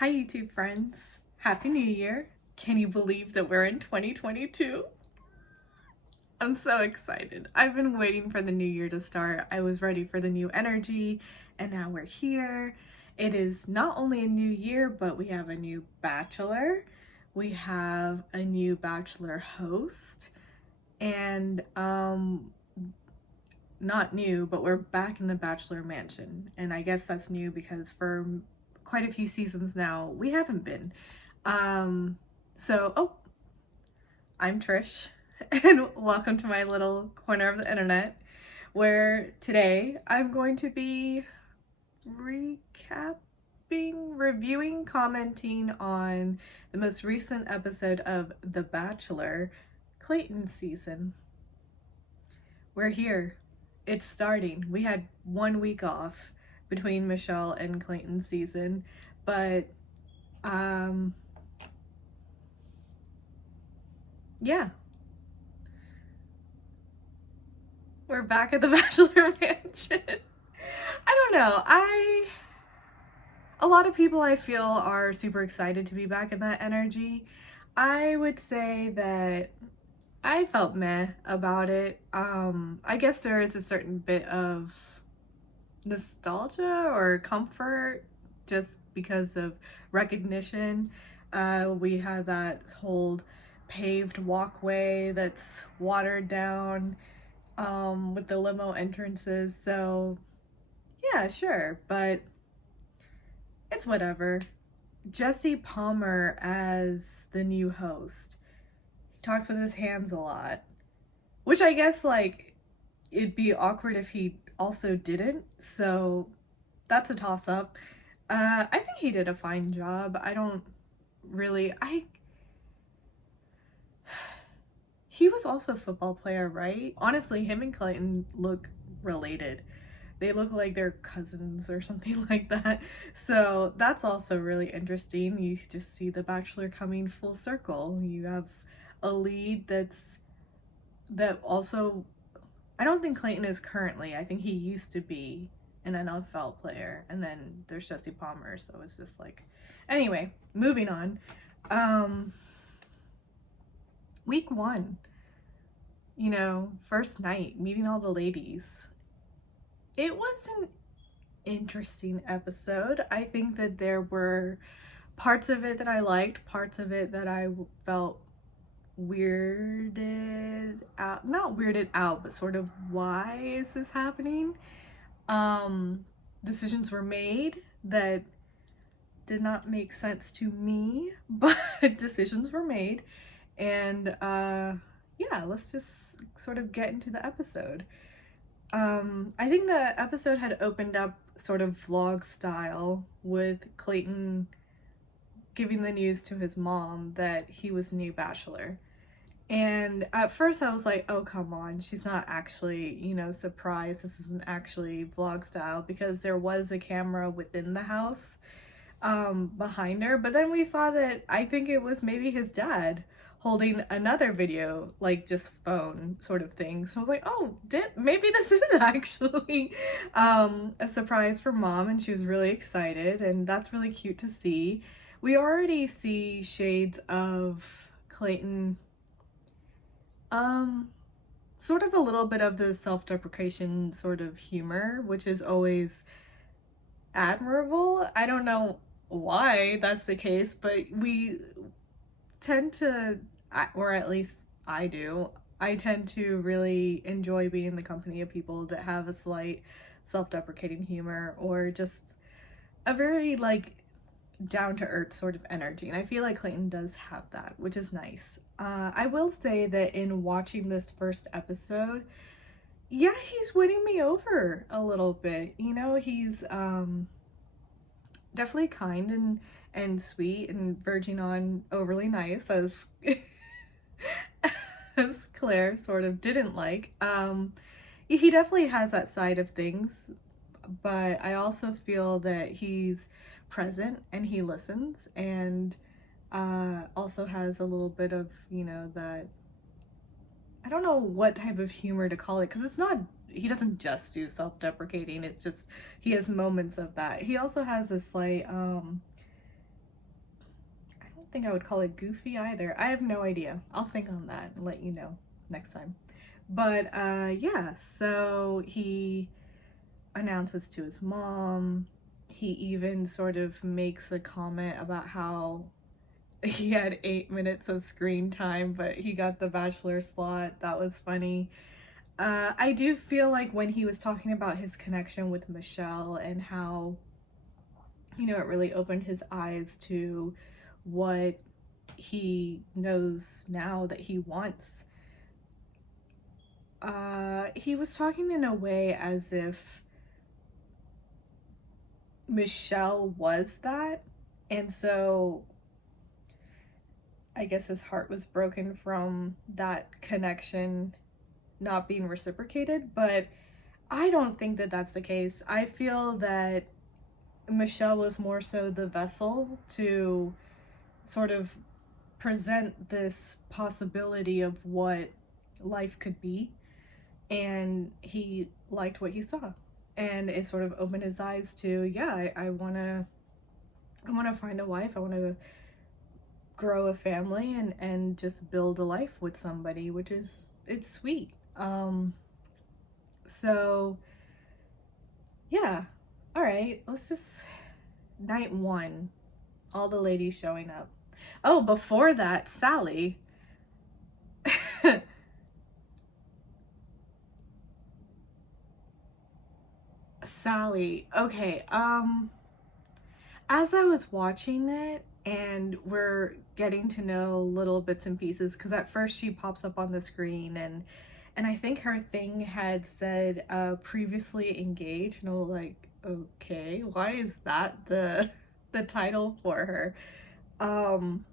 Hi YouTube friends, Happy New Year. Can you believe that we're in 2022? I'm so excited. I've been waiting for the new year to start. I was ready for the new energy and now we're here. It is not only a new year, but we have a new Bachelor. We have a new Bachelor host and not new, but we're back in the Bachelor mansion. And I guess that's new because for quite a few seasons now, we haven't been. Um, so, I'm Trish, and welcome to my little corner of the internet, where today I'm going to be recapping, reviewing, commenting on the most recent episode of The Bachelor, Clayton season. We're here. It's starting. We had 1 week off between Michelle and Clayton's season, but yeah, we're back at the Bachelor Mansion. I don't know. A lot of people I feel are super excited to be back in that energy. I would say that I felt meh about it. I guess there is a certain bit of nostalgia or comfort just because of recognition. We had that whole paved walkway that's watered down with the limo entrances. So yeah, sure, but it's whatever. Jesse Palmer as the new host. He talks with his hands a lot, which I guess like it'd be awkward if he also didn't. So that's a toss up. I think he did a fine job. I don't really. He was also a football player, right? Honestly, him and Clayton look related. They look like they're cousins or something like that. So that's also really interesting. You just see The Bachelor coming full circle. You have a lead that also, I don't think Clayton is currently. I think he used to be an NFL player, and then there's Jesse Palmer. So it's just like, anyway, moving on. Week one, first night, meeting all the ladies. It was an interesting episode. I think that there were parts of it that I liked, parts of it that I felt weirded out. Not weirded out, but sort of, why is this happening? Decisions were made that did not make sense to me, but decisions were made. And yeah, let's just sort of get into the episode. I think the episode had opened up sort of vlog style with Clayton giving the news to his mom that he was a new Bachelor. And at first I was like, oh, come on, she's not actually, surprised. This isn't actually vlog style, because there was a camera within the house behind her. But then we saw that I think it was maybe his dad holding another video, like just phone sort of thing. So I was like, oh, maybe this is actually a surprise for mom, and she was really excited, and that's really cute to see. We already see shades of Clayton, sort of a little bit of the self-deprecation sort of humor, which is always admirable. I don't know why that's the case, but we tend to, or at least I do, I tend to really enjoy being in the company of people that have a slight self-deprecating humor, or just a very like down-to-earth sort of energy. And I feel like Clayton does have that, which is nice. I will say that in watching this first episode, yeah, he's winning me over a little bit. He's definitely kind and sweet and verging on overly nice, as as Claire sort of didn't like. He definitely has that side of things, but I also feel that he's present and he listens, and also has a little bit of, that, I don't know what type of humor to call it, because it's not, he doesn't just do self-deprecating, it's just he has moments of that. He also has a slight don't think I would call it goofy either. I have no idea. I'll think on that and let you know next time. But yeah, so he announces to his mom. He even sort of makes a comment about how he had 8 minutes of screen time, but he got the Bachelor slot. That was funny. I do feel like when he was talking about his connection with Michelle and how, you know, it really opened his eyes to what he knows now that he wants. He was talking in a way as if Michelle was that, and so I guess his heart was broken from that connection not being reciprocated, but I don't think that that's the case. I feel that Michelle was more so the vessel to sort of present this possibility of what life could be, and he liked what he saw, and it sort of opened his eyes to, yeah, I want to find a wife. I want to grow a family and just build a life with somebody, which is, it's sweet. So yeah, all right, let's just, night one, all the ladies showing up. Oh, before that, Sally. Sally, okay, as I was watching it and we're getting to know little bits and pieces, because at first she pops up on the screen and I think her thing had said previously engaged, and I was like, okay, why is that the title for her? And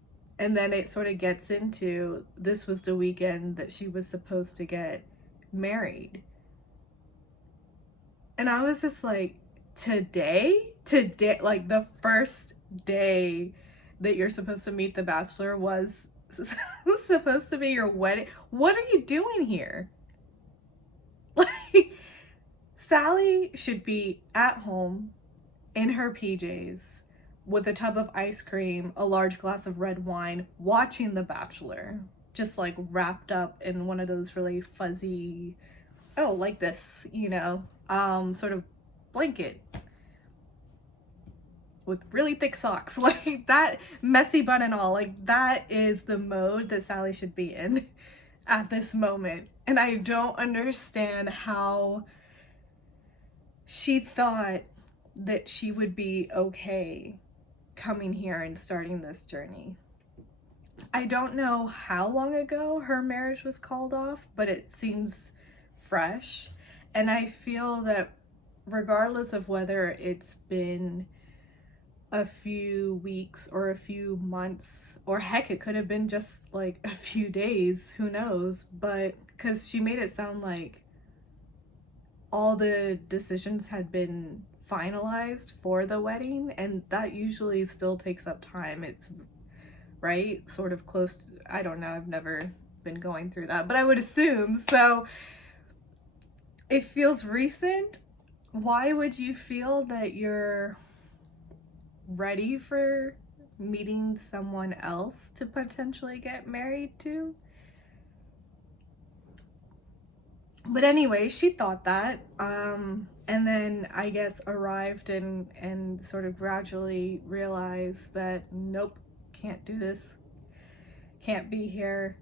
then it sort of gets into, this was the weekend that she was supposed to get married. And I was just like, today, like the first day that you're supposed to meet the Bachelor was supposed to be your wedding. What are you doing here? Like, Sally should be at home in her PJs with a tub of ice cream, a large glass of red wine, watching The Bachelor, just like wrapped up in one of those really fuzzy, oh, like this, you know, sort of blanket with really thick socks, like that, messy bun and all. Like, that is the mode that Sally should be in at this moment. And I don't understand how she thought that she would be okay coming here and starting this journey. I don't know how long ago her marriage was called off, but it seems fresh. And I feel that regardless of whether it's been a few weeks or a few months, or heck, it could have been just like a few days, who knows, but because she made it sound like all the decisions had been finalized for the wedding, and that usually still takes up time. It's right, sort of close to, I don't know, I've never been going through that, but I would assume so. It feels recent. Why would you feel that you're ready for meeting someone else to potentially get married to? But anyway, she thought that, and then I guess arrived and sort of gradually realized that, nope, can't do this, can't be here,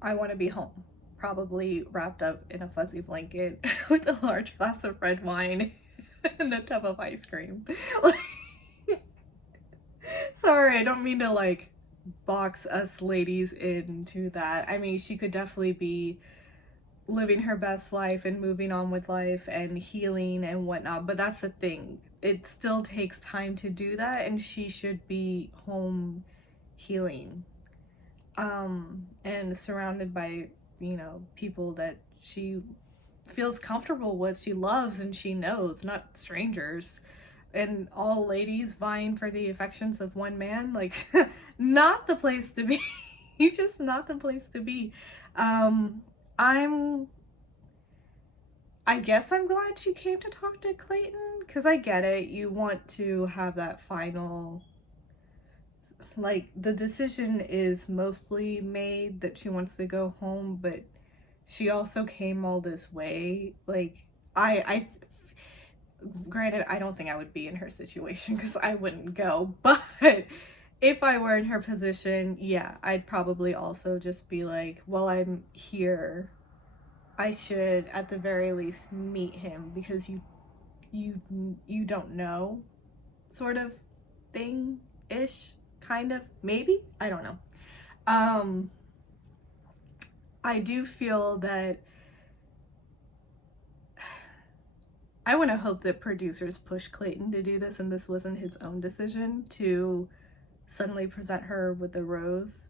I want to be home, probably wrapped up in a fuzzy blanket with a large glass of red wine and a tub of ice cream. Sorry, I don't mean to like box us ladies into that. I mean, she could definitely be living her best life and moving on with life and healing and whatnot, but that's the thing, it still takes time to do that, and she should be home healing, and surrounded by, you know, people that she feels comfortable with, she loves, and she knows, not strangers. And all ladies vying for the affections of one man, like, not the place to be. He's just not the place to be. I guess I'm glad she came to talk to Clayton, because I get it, you want to have that final like, the decision is mostly made that she wants to go home, but she also came all this way. Like, I granted, I don't think I would be in her situation because I wouldn't go, but if I were in her position, yeah, I'd probably also just be like, well, I'm here. I should at the very least meet him because you don't know, sort of thing ish, kind of, maybe, I don't know. um I do feel that I want to hope that producers push Clayton to do this and this wasn't his own decision to suddenly present her with a rose,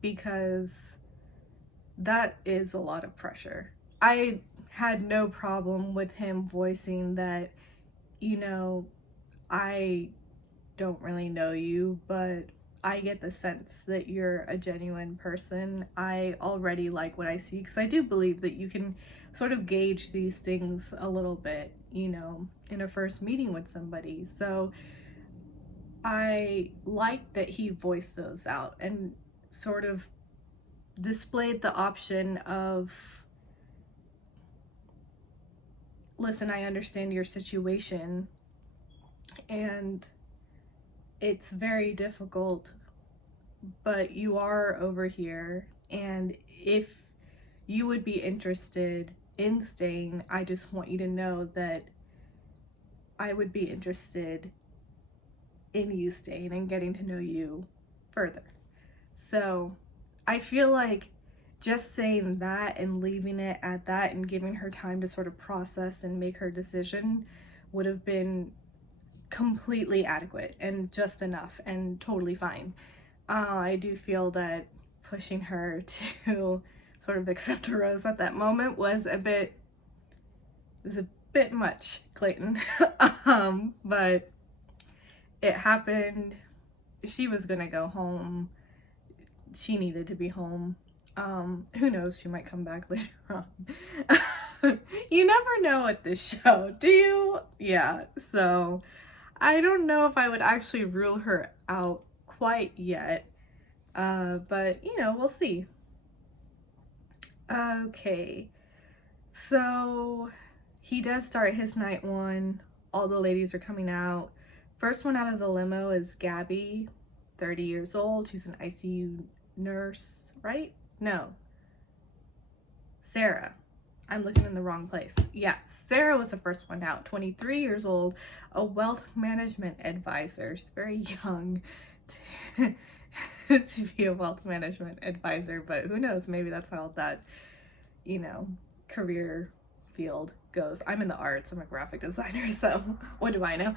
because that is a lot of pressure. I had no problem with him voicing that, you know, I don't really know you, but I get the sense that you're a genuine person. I already like what I see, because I do believe that you can sort of gauge these things a little bit, you know, in a first meeting with somebody. So I like that he voiced those out and sort of displayed the option of, listen, I understand your situation and it's very difficult, but you are over here, and if you would be interested in staying, I just want you to know that I would be interested in you staying and getting to know you further. So I feel like just saying that and leaving it at that and giving her time to sort of process and make her decision would have been completely adequate and just enough and totally fine. I do feel that pushing her to sort of accept a rose at that moment was a bit much, Clayton. But it happened. She was gonna go home. She needed to be home. Who knows, she might come back later on. You never know at this show, do you? Yeah, so I don't know if I would actually rule her out quite yet, but you know, we'll see. Okay, so he does start his night one. All the ladies are coming out. First one out of the limo is Gabby, 30 years old. She's an ICU nurse, right? No, Sarah. I'm looking in the wrong place. Yeah, Sarah was the first one out, 23 years old, a wealth management advisor. She's very young to, to be a wealth management advisor, but who knows, maybe that's how that, you know, career field goes. I'm in the arts, I'm a graphic designer, so what do I know?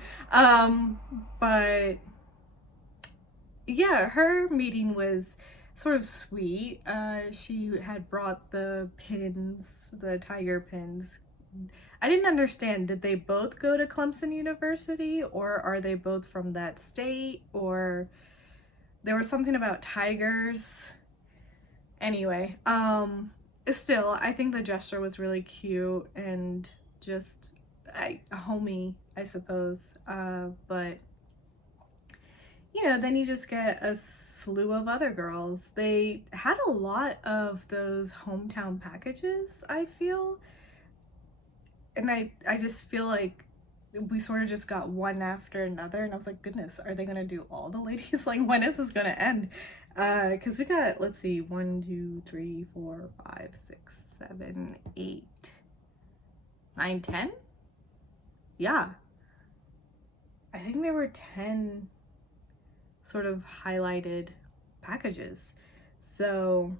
But yeah, her meeting was sort of sweet. She had brought the pins, the tiger pins. I didn't understand, did they both go to Clemson University, or are they both from that state, or there was something about tigers. Anyway, still, I think the gesture was really cute and just homey, I suppose. But you know, then you just get a slew of other girls. They had a lot of those hometown packages, I feel. And I just feel like we sort of just got one after another, and I was like, goodness, are they gonna do all the ladies? Like, when is this gonna end? Because we got, let's see, 1, 2, 3, 4, 5, 6, 7, 8, 9, 10? Yeah. I think there were 10 sort of highlighted packages. So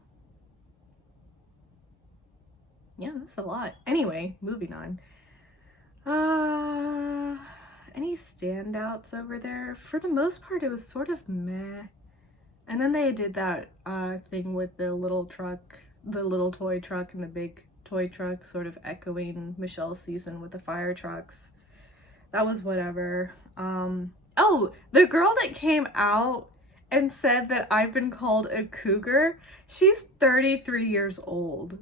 yeah, that's a lot. Anyway, moving on. Any standouts over there? For the most part, it was sort of meh. And then they did that thing with the little truck, the little toy truck and the big toy truck, sort of echoing Michelle's season with the fire trucks. That was whatever. Oh, the girl that came out and said that I've been called a cougar, she's 33 years old.